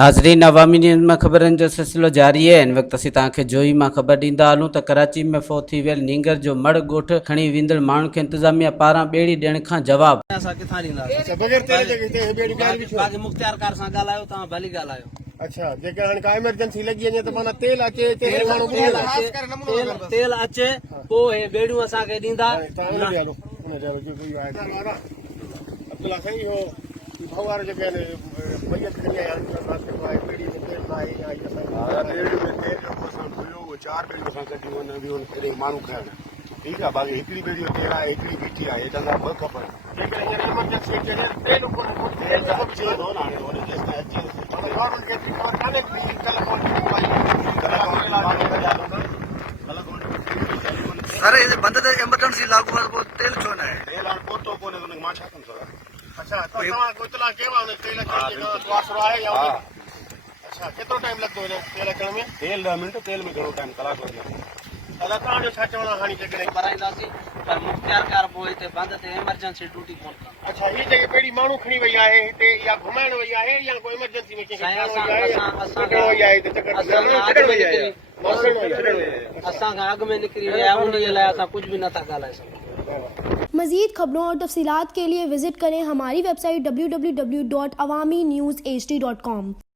नाज़रीन, अवामी न्यूज़ में ख़बरनि जो सिलसिलो जारी है। इन वक्त असीं तव्हांखे जोही में ख़बर ॾींदा हलूं त कराची में फौत थी वियल नैंगर जो मड़ ॻोठ खणी वेंदड़ माण्हुनि खे इंतज़ामिया पारां ॿेड़ी ॾियण खां जवाब अच्छा जेका हाणे का इमरजेंसी लगी वञे त माना तेल अचे तेल अचे पोइ हे बेड़ियूं असांखे ॾींदा। अब्दुल्ला सही हो भवार जेके आहिनि मैयत खणी आया आहिनि ॿेड़ी में तेल न आहे या ॿेड़ी में तेल जो असां हुयो 4 ॿेड़ियूं असां कढियूं आहिनि ॿियूं केॾे माण्हू खाइण ठीकु आहे। बाक़ी हिकिड़ी ॿेड़ी जो तेल आहे हिकिड़ी बीठी आहे चवंदा 2 खपनि जेकॾहिं हींअर इमरजेंसी अचे तेल कोन्हे तेल त अची वेंदो न हाणे वरी जेसिताईं अची गवर्नमेंट खे एतिरी ख़बर कान्हे की कल्ह सर ये बंद ते इमरजेंसी लागू है वो तेल छो ना है तेल हाणे पहुतो कोन्हे हुनखे मां छा कंदो सर। अच्छा त तव्हां को इतला कयो आहे तेल अचण जो वासरो आहे या अच्छा केतिरो टाइम लॻंदो हिन तेल अचण में? तेल 10 मिंट तेल में घणो टाइम कलाक लॻी दादा तव्हांजो छा चवणो आहे हाणे जेकॾहिं कराईंदासीं पर मुख़्तियारकार पोइ हिते बंदि ते इमरजेंसी ड्यूटी कोन कंदा। अच्छा हीअ जेके पहिरीं माण्हू खणी वई आहे हिते या घुमाइण वई आहे या कोई इमरजेंसी में कंहिंखे असांखां अॻु में निकिरी विया उन जे लाइ असां कुझु बि नथा ॻाल्हाए सघूं। मज़ीद खबरों और तफसीलात के लिए विजिट करें हमारी वेबसाइट www.awamiNewsHD.com।